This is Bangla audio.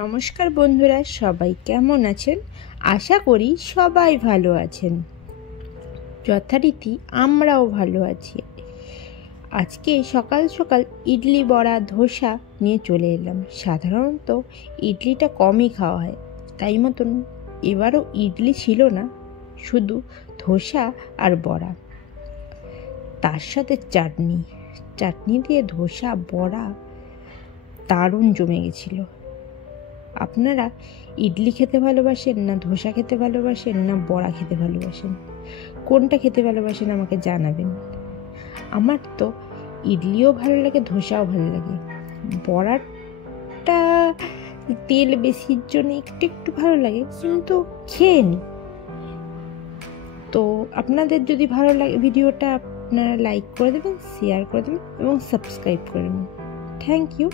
নমস্কার বন্ধুরা, সবাই কেমন আছেন? আশা করি সবাই ভালো আছেন। যথারীতি আমরাও ভালো আছি। আজকে সকাল সকাল ইডলি, বড়া, ধোসা নিয়ে চলে এলাম। সাধারণত ইডলিটা কমই খাওয়া হয়, তাই মতন এবারও ইডলি ছিল না, শুধু ধোসা আর বড়া, তার সাথে চাটনি দিয়ে ধোসা বড়া দারুণ জমে গেছিল। আপনারা ইডলি খেতে ভালোবাসেন না ধোসা খেতে ভালোবাসেন না বড়া খেতে ভালোবাসেন? কোনটা খেতে ভালোবাসেন আমাকে জানাবেন। আমার তো ইডলিও ভালো লাগে, ধোসাও ভালো লাগে। বড়াটা তেল বেশির জন্য একটু একটু ভালো লাগে, কিন্তু খেয়ে নি। তো আপনাদের যদি ভালো লাগে ভিডিওটা, আপনারা লাইক করে দেবেন, শেয়ার করে দেবেন এবং সাবস্ক্রাইব করে দেবেন। Thank you.